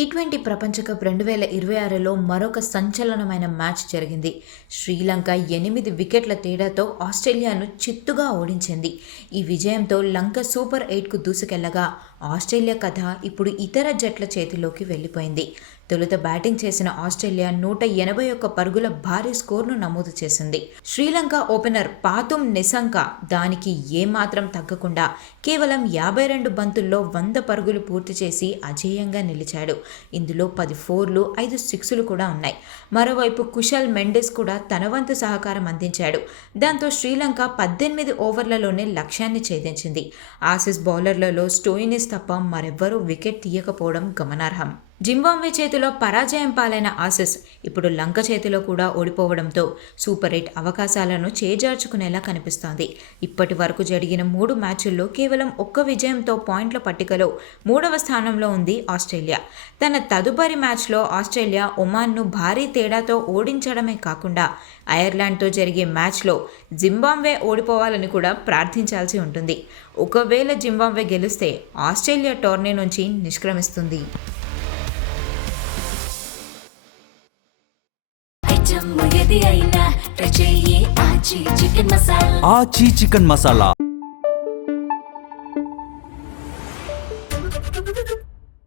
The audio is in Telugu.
టీ20 ప్రపంచ కప్ 2026లో మరొక సంచలనమైన మ్యాచ్ జరిగింది. శ్రీలంక 8 వికెట్ల తేడాతో ఆస్ట్రేలియాను చిత్తుగా ఓడించింది. ఈ విజయంతో లంక సూపర్ 8కు దూసుకెళ్లగా ఆస్ట్రేలియా కథ ఇప్పుడు ఇతర జట్ల చేతిలోకి వెళ్లిపోయింది. తొలుత బ్యాటింగ్ చేసిన ఆస్ట్రేలియా 181 పరుగుల భారీ స్కోర్ను నమోదు చేసింది. శ్రీలంక ఓపెనర్ పాతుమ్ నిసంక దానికి ఏమాత్రం తగ్గకుండా కేవలం 52 బంతుల్లో 100 పరుగులు పూర్తి చేసి అజేయంగా నిలిచాడు. ఇందులో 10 ఫోర్లు 5 సిక్సులు కూడా ఉన్నాయి. మరోవైపు కుశల్ మెండిస్ కూడా తన వంతు సహకారం అందించాడు. దాంతో శ్రీలంక 18 ఓవర్లలోనే లక్ష్యాన్ని ఛేదించింది. ఆసీస్ బౌలర్లలో స్టోయినిస్ తప్ప మరెవ్వరూ వికెట్ తీయకపోవడం గమనార్హం. జింబాబ్వే చేతిలో పరాజయం పాలైన ఆసీస్ ఇప్పుడు లంక చేతిలో కూడా ఓడిపోవడంతో సూపర్ 8 అవకాశాలను చేజార్చుకునేలా కనిపిస్తోంది. ఇప్పటి వరకు జరిగిన 3 మ్యాచుల్లో కేవలం 1 విజయంతో పాయింట్ల పట్టికలో 3వ స్థానంలో ఉంది ఆస్ట్రేలియా. తన తదుపరి మ్యాచ్లో ఆస్ట్రేలియా ఒమాన్ను భారీ తేడాతో ఓడించడమే కాకుండా ఐర్లాండ్తో జరిగే మ్యాచ్లో జింబాబ్వే ఓడిపోవాలని కూడా ప్రార్థించాల్సి ఉంటుంది. ఒకవేళ జింబాబ్వే గెలిస్తే ఆస్ట్రేలియా టోర్నీ నుంచి నిష్క్రమిస్తుంది. ఆచి చికెన్ మసాలా